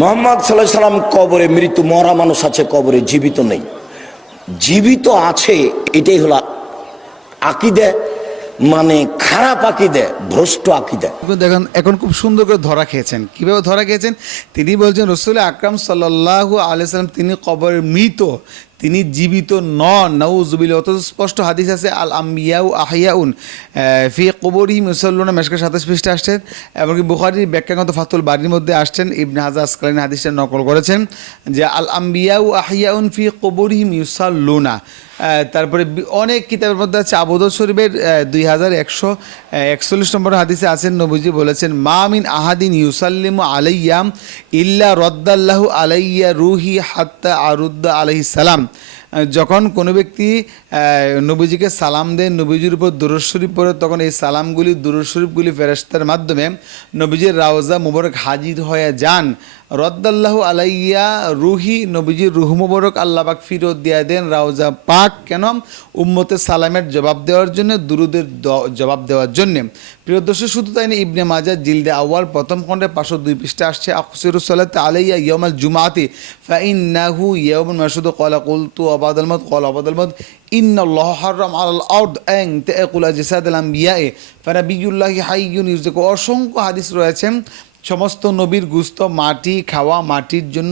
মুহাম্মদ সাল্লাল্লাহু আলাইহি সাল্লাম কবরে মৃত, মরা মানুষ আছে কবরে, জীবিত নেই। জীবিত আছে এটাই হলো আকীদা, মানে খারাপ আকীদা, ভ্রষ্ট আকীদা। দেখেন এখন খুব সুন্দর করে ধরা খেয়েছেন। কিভাবে ধরা খেয়েছেন? তিনি বলছেন রাসূল আকরাম সাল্লাল্লাহু আলাইহি সাল্লাম তিনি কবরের মৃত, তিনি জীবিত নন। নাউযুবিল্লাহ। অত স্পষ্ট হাদিস আছে আল আম্বিয়াউ আহইয়াউন ফি কুবুরিহিম ইউসাল্লুনা, মেশকাত 27 পৃষ্ঠা আসছেন। এমনকি বুখারীর ব্যাখ্যাগত ফাতুল বারীর মধ্যে আসছেন, ইবনে হাজার আসকালানী হাদিসটা নকল করেছেন যে আল আম্বিয়াউ আহইয়াউন ফি কুবুরিহিম ইউসাল্লুনা। তারপরে অনেক কিতাবের মধ্যে আছে, আবু দাউদ শরীফের 2141 নম্বর হাদিসে আছেন, নবীজি বলেছেন মা মিন আহাদিন ইউসাল্লিমু আলাইয়া ইল্লা রদ্দাল্লাহু আলাইয়া রুহি হাত্তা আরুদ্দা আলাইহিস সালাম। যখন কোনো ব্যক্তি নবীজিকে সালাম দেন, নবীজির উপর দুরূদ শরীফ পড়ে, তখন এই সালামগুলি দুরূদ শরীফগুলি ফেরেশতার মাধ্যমে নবীজির রাওজা মুবারক হাজির হয়ে যান। রদ্দাল্লাহু আলাইয়া রুহি, নবীজির রুহ মুবারক আল্লাহ পাক ফিরত দিয়ে দেন রাওজা পাক। কেন? উম্মতের সালামের জবাব দেওয়ার জন্য, দুরুদের জবাব দেওয়ার জন্য। প্রিয় দর্শক, শুধু তাই না, ইবনে মাজাহ জিলদে আউয়াল প্রথম খণ্ডে 502 পৃষ্ঠা আসছে আকসিরুস সালাত আলাইয়া ইয়াউমাল জুমআতি ফাইন্নাহু ইয়াউমুন মাশহুদ ক্বালা কুলতু আবাদাল মাউত ক্বালা আবাদাল মাউত ইন্নাল্লাহা হারাম আলাল আরদ আন তাকুল আজসাদাল আমবিয়ায়ে ফানাবিয়ুল্লাহি হাইয়ুন ইউযকু। অসংখ্য হাদিস রয়েছে সমস্ত নবীর গুস্ত মাটি খাওয়া, মাটির জন্য